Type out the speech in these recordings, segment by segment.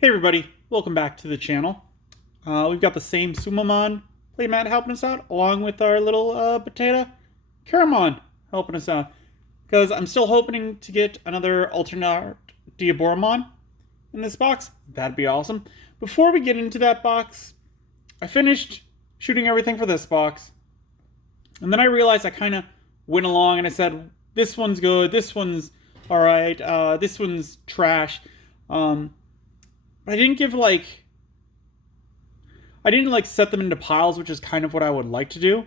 Hey everybody, welcome back to the channel. We've got the same Sumamon playmat helping us out, along with our little potato Caramon helping us out. Because I'm still hoping to get another alternate Diaboromon in this box. That'd be awesome. Before we get into that box, I finished shooting everything for this box. And then I realized I kind of went along and I said, this one's good, this one's alright, this one's trash. I didn't set them into piles, which is kind of what I would like to do.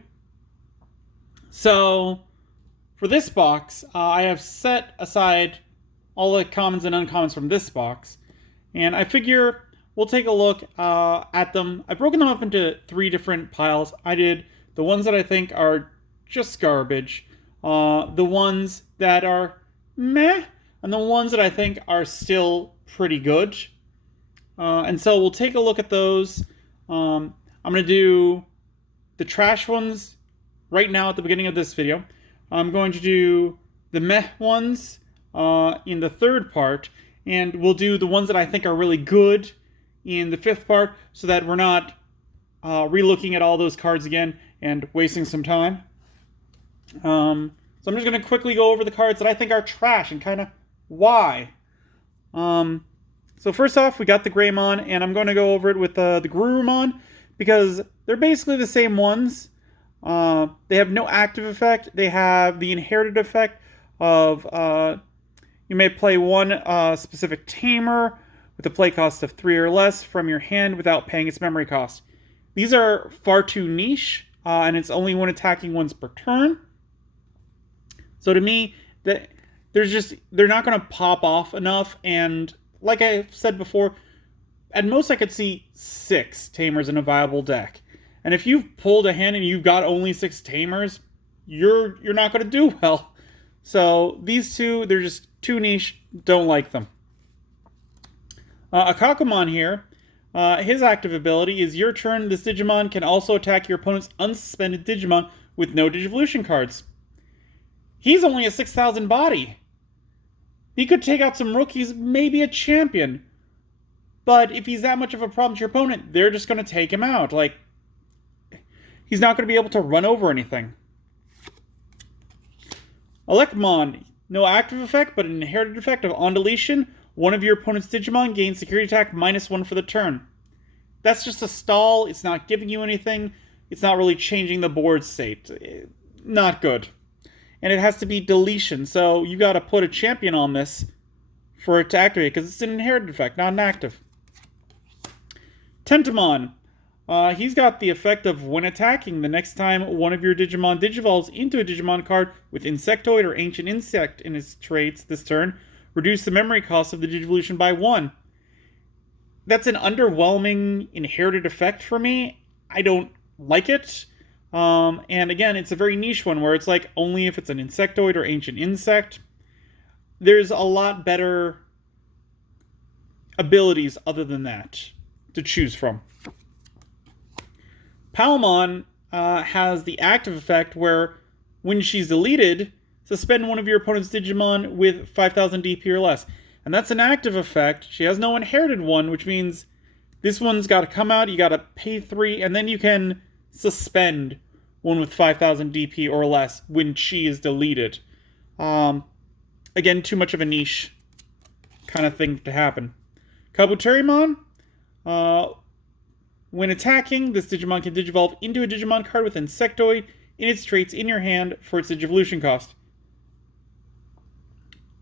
So for this box, I have set aside all the commons and uncommons from this box, and I figure we'll take a look at them. I've broken them up into 3 different piles. I did the ones that I think are just garbage, the ones that are meh, and the ones that I think are still pretty good. And so we'll take a look at those. I'm going to do the trash ones right now at the beginning of this video. I'm going to do the meh ones in the 3rd part, and we'll do the ones that I think are really good in the 5th part, so that we're not re-looking at all those cards again and wasting some time. So I'm just going to quickly go over the cards that I think are trash and kind of why. So first off, we got the Greymon, and I'm going to go over it with the Garurumon, because they're basically the same ones. They have no active effect. They have the inherited effect of you may play one specific tamer with a play cost of 3 or less from your hand without paying its memory cost. These are far too niche, and it's only when attacking once per turn. So to me, they're not going to pop off enough, and like I said before, at most I could see 6 Tamers in a viable deck. And if you've pulled a hand and you've got only 6 Tamers, you're not going to do well. So these two, they're just too niche, don't like them. Akakumon here, his active ability is your turn. This Digimon can also attack your opponent's unsuspended Digimon with no Digivolution cards. He's only a 6,000 body. He could take out some rookies, maybe a champion. But if he's that much of a problem to your opponent, they're just going to take him out. Like, he's not going to be able to run over anything. Electromon, no active effect, but an inherited effect of on deletion. One of your opponent's Digimon gains security attack -1 for the turn. That's just a stall. It's not giving you anything. It's not really changing the board state. Not good. And it has to be deletion, so you got to put a champion on this for it to activate, because it's an inherited effect, not an active. Tentomon, he's got the effect of when attacking, the next time one of your Digimon digivolves into a Digimon card with Insectoid or Ancient Insect in its traits this turn, reduce the memory cost of the Digivolution by 1. That's an underwhelming inherited effect for me. I don't like it. And again, it's a very niche one where it's like only if it's an Insectoid or Ancient Insect. There's a lot better abilities other than that to choose from. Palmon has the active effect where when she's deleted, suspend one of your opponent's Digimon with 5,000 DP or less. And that's an active effect. She has no inherited one, which means this one's got to come out, you got to pay 3, and then you can suspend one with 5,000 DP or less when she is deleted. Again, too much of a niche kind of thing to happen. Kabuterimon, when attacking, this Digimon can digivolve into a Digimon card with Insectoid in its traits in your hand for its Digivolution cost.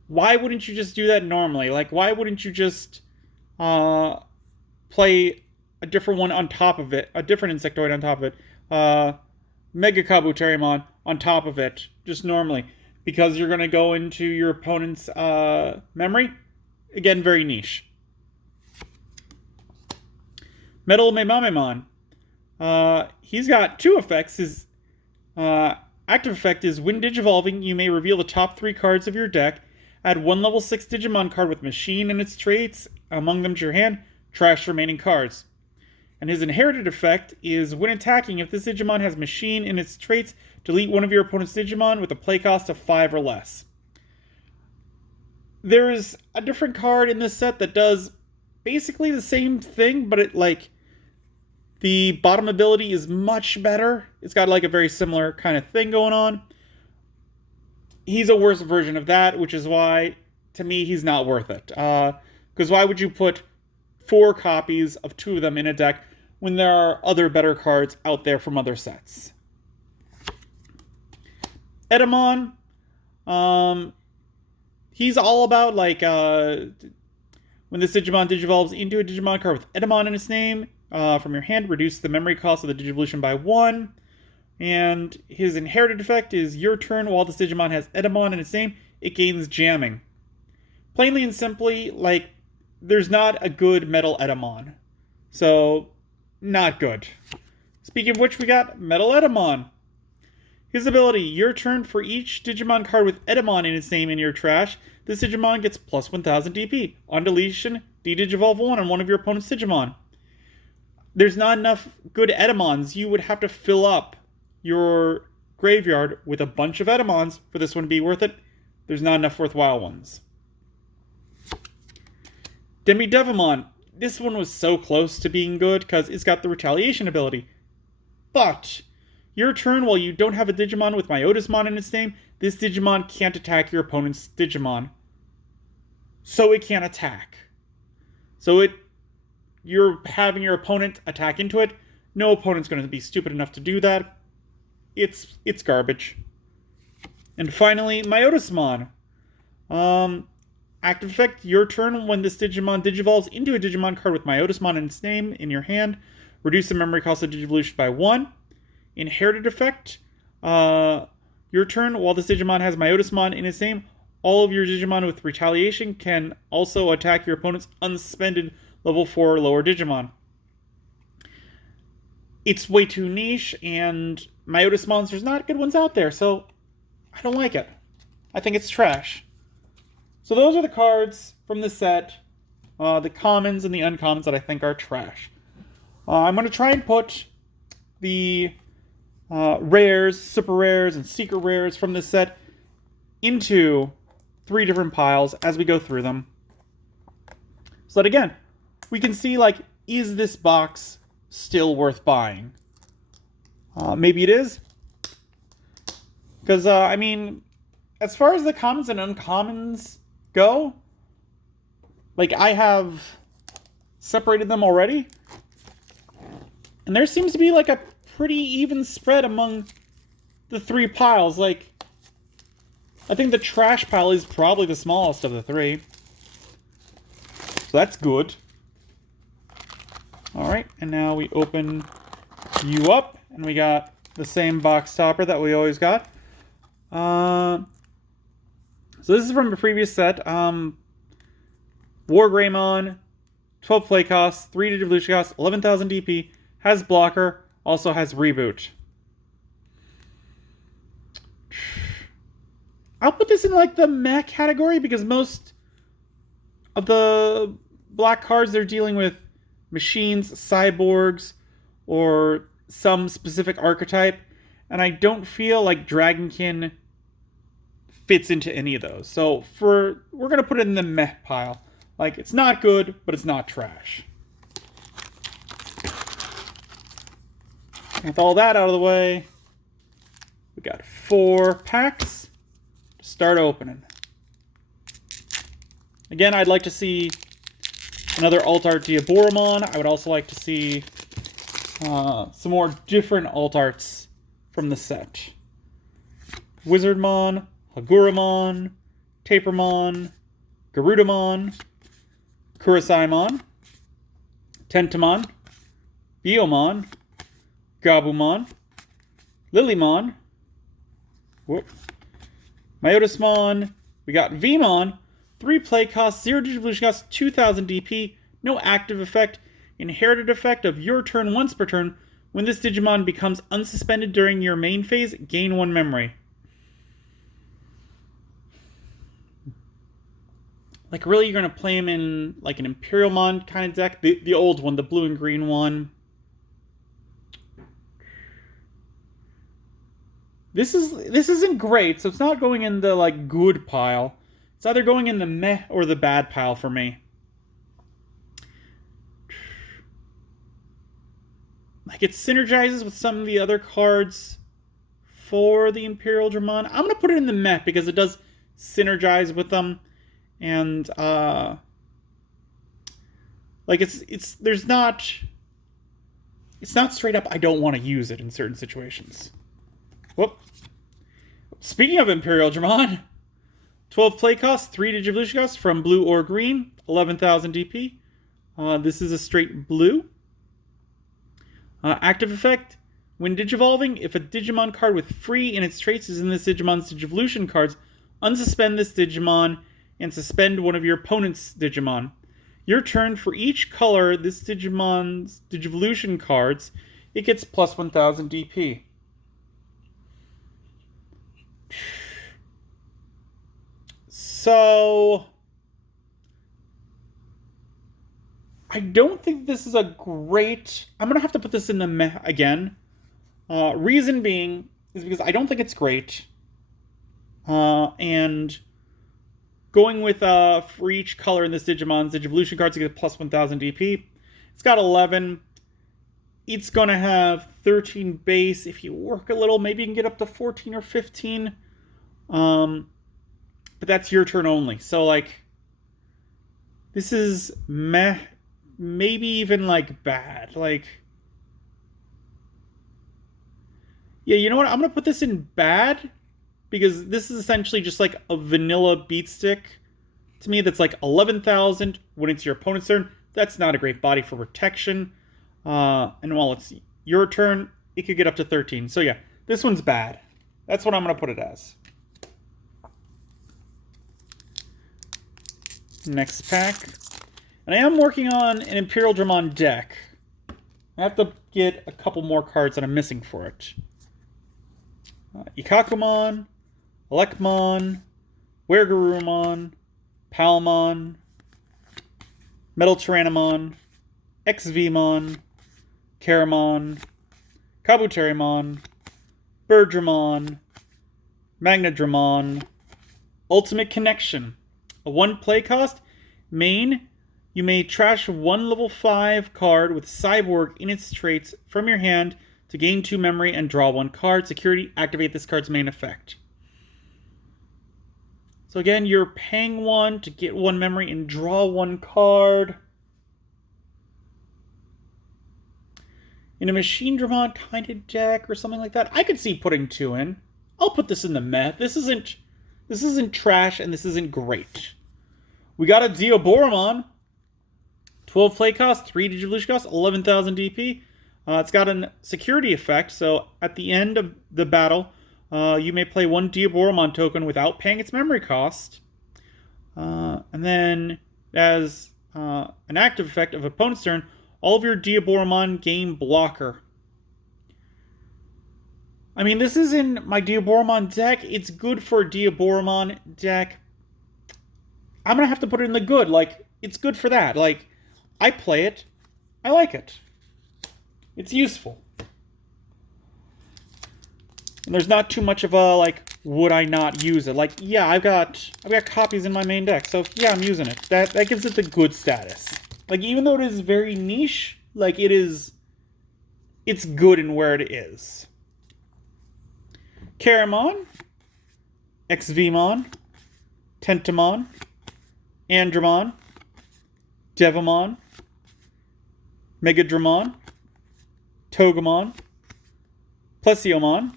Why wouldn't you just do that normally? Like, why wouldn't you just play a different one on top of it, a different Insectoid on top of it, Mega Kabuterimon on top of it, just normally, because you're going to go into your opponent's memory? Again, very niche. Metal Memamemon. He's got 2 effects. His active effect is when digivolving, you may reveal the top 3 cards of your deck, add 1 level 6 Digimon card with Machine and its traits among them to your hand, trash remaining cards. And his inherited effect is when attacking, if this Digimon has Machine in its traits, delete one of your opponent's Digimon with a play cost of 5 or less. There is a different card in this set that does basically the same thing, but it like the bottom ability is much better. It's got like a very similar kind of thing going on. He's a worse version of that, which is why, to me, he's not worth it. Because why would you put 4 copies of 2 of them in a deck when there are other better cards out there from other sets? Edamon, he's all about like when this Digimon digivolves into a Digimon card with Edamon in its name from your hand, reduce the memory cost of the Digivolution by 1. And his inherited effect is your turn while this Digimon has Edamon in its name, it gains jamming. Plainly and simply, like, there's not a good Metal Edamon. So, not good. Speaking of which, we got Metal Edamon. His ability, your turn for each Digimon card with Edamon in its name in your trash, this Digimon gets plus 1000 DP. On deletion, de-digivolve 1 on one of your opponent's Digimon. There's not enough good Edamons. You would have to fill up your graveyard with a bunch of Edamons for this one to be worth it. There's not enough worthwhile ones. Demi-Devimon. This one was so close to being good because it's got the retaliation ability. But your turn, while you don't have a Digimon with Myotismon in its name, this Digimon can't attack your opponent's Digimon. So it can't attack. So you're having your opponent attack into it. No opponent's going to be stupid enough to do that. It's garbage. And finally, Myotismon. Active effect, your turn when this Digimon digivolves into a Digimon card with Myotismon in its name in your hand. Reduce the memory cost of Digivolution by 1. Inherited effect, your turn while this Digimon has Myotismon in its name. All of your Digimon with retaliation can also attack your opponent's unsuspended level 4 or lower Digimon. It's way too niche, and Myotismons, there's not good ones out there, so I don't like it. I think it's trash. So those are the cards from the set, the commons and the uncommons that I think are trash. I'm going to try and put the rares, super rares, and secret rares from this set into 3 different piles as we go through them. So that, again, we can see, like, is this box still worth buying? Maybe it is. Because, I mean, as far as the commons and uncommons go, like, I have separated them already. And there seems to be, like, a pretty even spread among the 3 piles. Like, I think the trash pile is probably the smallest of the 3. So that's good. Alright, and now we open you up, and we got the same box topper that we always got. So this is from a previous set. War Greymon, 12 play costs, 3 Digivolution costs, 11,000 DP, has blocker, also has reboot. I'll put this in like the meh category because most of the black cards they're dealing with machines, cyborgs, or some specific archetype, and I don't feel like Dragonkin fits into any of those. So we're gonna put it in the meh pile. Like, it's not good, but it's not trash. With all that out of the way, we got 4 packs to start opening. Again, I'd like to see another alt art Diaboromon. I would also like to see some more different alt arts from the set. Wizardmon, Haguramon, Tapermon, Garudamon, Kurisaimon, Tentamon, Biomon, Gabumon, Lilymon, Myotismon, we got Vmon, 3 play costs, 0 Digivolution costs, 2,000 DP, no active effect, inherited effect of your turn once per turn. When this Digimon becomes unsuspended during your main phase, gain 1 memory. Like, really, you're going to play him in, like, an Imperialmon kind of deck? The old one, the blue and green one. This isn't great, so it's not going in the, like, good pile. It's either going in the meh or the bad pile for me. Like, it synergizes with some of the other cards for the Imperial Dramon. I'm going to put it in the meh because it does synergize with them. And, like, there's not... It's not straight up, I don't want to use it in certain situations. Whoop. Speaking of Imperial Dramon, 12 play cost, 3 Digivolution costs from blue or green, 11,000 DP. This is a straight blue. Active effect. When digivolving, if a Digimon card with free in its traits is in this Digimon's Digivolution cards, unsuspend this Digimon and suspend one of your opponent's Digimon. Your turn, for each color this Digimon's Digivolution cards, it gets plus 1,000 DP. So, I don't think this is a great... I'm going to have to put this in the meh again. Reason being is because I don't think it's great. And going with for each color in this Digimon's Digivolution cards to get plus 1,000 DP. It's got 11. It's going to have 13 base. If you work a little, maybe you can get up to 14 or 15. But that's your turn only. So, like, this is meh, maybe even, like, bad. Like, yeah, you know what? I'm going to put this in bad because this is essentially just, like, a vanilla beat stick to me that's, like, 11,000 when it's your opponent's turn. That's not a great body for protection. And while it's your turn, it could get up to 13. So, yeah, this one's bad. That's what I'm going to put it as. Next pack. And I am working on an Imperial Dramon deck. I have to get a couple more cards that I'm missing for it. Ikakumon, Elekmon, Wergarurumon, Palmon, Metal Tyrannomon, XVmon, Karamon, Kabuterimon, Birdramon, Magnadramon, Ultimate Connection. A 1 play cost. Main, you may trash 1 level 5 card with Cyborg in its traits from your hand to gain 2 memory and draw 1 card. Security, activate this card's main effect. So again, you're paying 1 to get 1 memory and draw 1 card. In a Machine Dramon kind of deck or something like that, I could see putting 2 in. I'll put this in the meh. This isn't trash, and this isn't great. We got a Diaboromon. 12 play cost, 3 Digivolution cost, 11,000 DP. It's got a security effect, so at the end of the battle, you may play 1 Diaboromon token without paying its memory cost. And then, as an active effect of opponent's turn, all of your Diaboromon gain blocker. I mean, this is in my Diaboromon deck. It's good for a Diaboromon deck. I'm going to have to put it in the good. Like, it's good for that. Like, I play it. I like it. It's useful. And there's not too much of a, like, would I not use it? Like, yeah, I've got copies in my main deck. So, yeah, I'm using it. That gives it the good status. Like, even though it is very niche, like, it's good in where it is. Karamon, XVmon, Tentamon, Andromon, Devamon, Megadramon, Togemon, Plesiomon,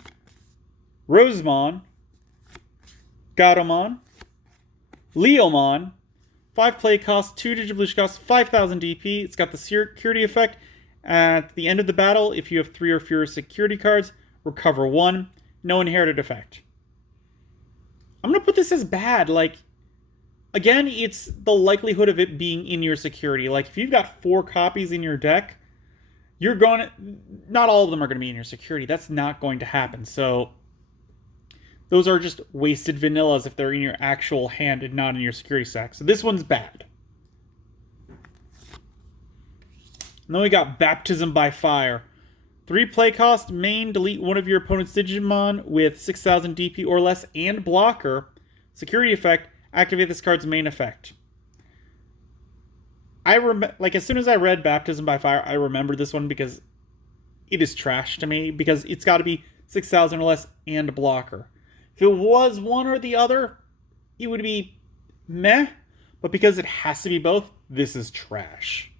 Rosemon, Gatomon, Leomon. 5 play cost, 2 Digivolution cost, 5,000 DP. It's got the security effect. At the end of the battle, if you have 3 or fewer security cards, recover 1. No inherited effect. I'm going to put this as bad. Like, again, it's the likelihood of it being in your security. Like, if you've got 4 copies in your deck, you're going to... Not all of them are going to be in your security. That's not going to happen. So, those are just wasted vanillas if they're in your actual hand and not in your security stack. So, this one's bad. And then we got Baptism by Fire. 3 play cost, main, delete one of your opponent's Digimon with 6,000 DP or less and blocker. Security effect, activate this card's main effect. Like, as soon as I read Baptism by Fire, I remembered this one because it is trash to me because it's got to be 6,000 or less and a blocker. If it was one or the other, it would be meh, but because it has to be both, this is trash.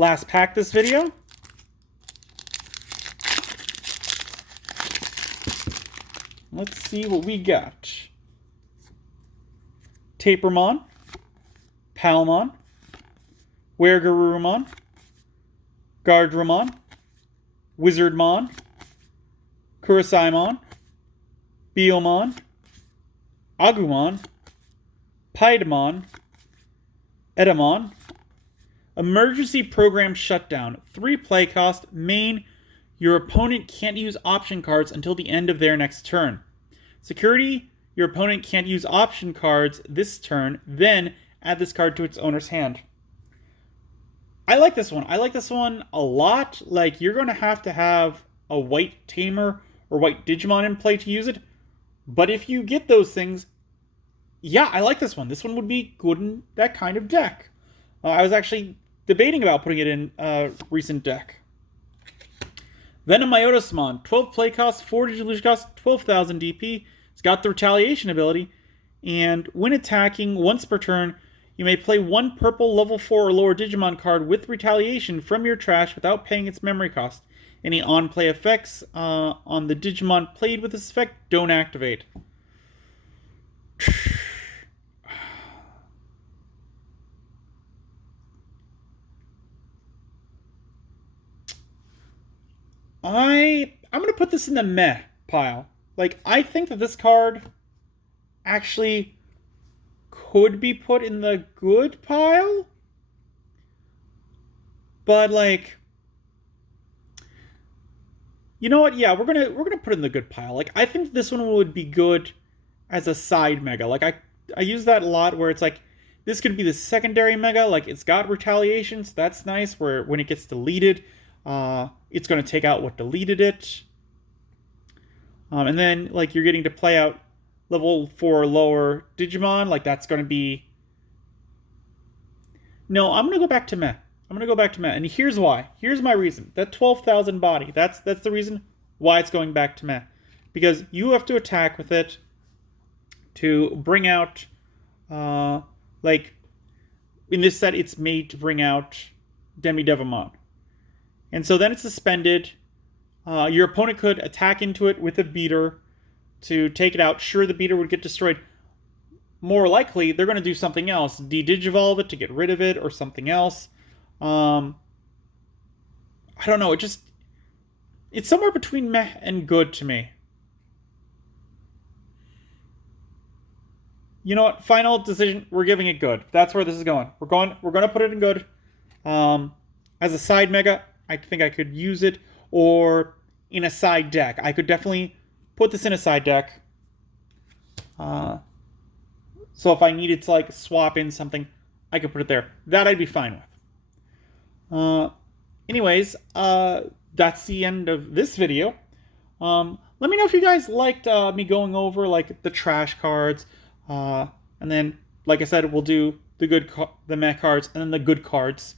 Last pack this video. Let's see what we got. Tapermon, Palmon, Weregarurumon, Gardramon, Wizardmon, Kurisaimon, Biomon, Agumon, Paidamon, Edamon. Emergency program shutdown. 3 play cost. Main. Your opponent can't use option cards until the end of their next turn. Security. Your opponent can't use option cards this turn. Then add this card to its owner's hand. I like this one. I like this one a lot. Like, you're going to have a white Tamer or white Digimon in play to use it. But if you get those things, yeah, I like this one. This one would be good in that kind of deck. I was actually debating about putting it in a recent deck. Venom Myotismon, 12 play cost, 4 Digivolution cost, 12,000 DP. It's got the Retaliation ability. And when attacking once per turn, you may play 1 purple level 4 or lower Digimon card with Retaliation from your trash without paying its memory cost. Any on-play effects on the Digimon played with this effect don't activate. I'm going to put this in the meh pile. Like, I think that this card actually could be put in the good pile. But, like, you know what? Yeah, we're gonna put it in the good pile. Like, I think this one would be good as a side mega. Like, I use that a lot where it's like, this could be the secondary mega. Like, it's got Retaliation, so that's nice. Where when it gets deleted, it's going to take out what deleted it. And then, like, you're getting to play out level 4 or lower Digimon. Like, that's going to be... No, I'm going to go back to meh. I'm going to go back to meh. And here's why. Here's my reason. That 12,000 body, that's the reason why it's going back to meh. Because you have to attack with it to bring out... like, in this set, it's made to bring out Demidevimon. And so then it's suspended. Your opponent could attack into it with a beater to take it out. Sure, the beater would get destroyed. More likely, they're going to do something else. De-digivolve it to get rid of it or something else. I don't know. It's somewhere between meh and good to me. You know what? Final decision. We're giving it good. That's where this is going. We're going to put it in good. As a side mega, I think I could use it, or in a side deck. I could definitely put this in a side deck. So if I needed to, like, swap in something, I could put it there. That I'd be fine with. Anyways, that's the end of this video. Let me know if you guys liked me going over, like, the trash cards. And then, like I said, we'll do the meh cards and then the good cards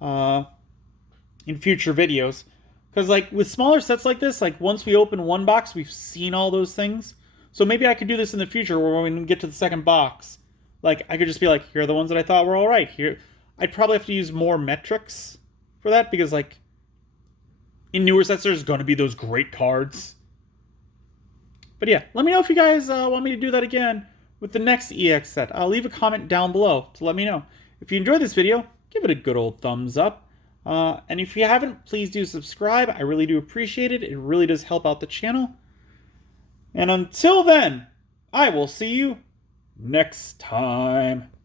in future videos. Because, like, with smaller sets like this, like, once we open one box, we've seen all those things. So maybe I could do this in the future where when we get to the second box, like, I could just be like, here are the ones that I thought were all right. Here, I'd probably have to use more metrics for that because, like, in newer sets, there's going to be those great cards. But yeah, let me know if you guys want me to do that again with the next EX set. I'll leave a comment down below to let me know. If you enjoyed this video, give it a good old thumbs up. And if you haven't, please do subscribe. I really do appreciate it. It really does help out the channel. And until then, I will see you next time.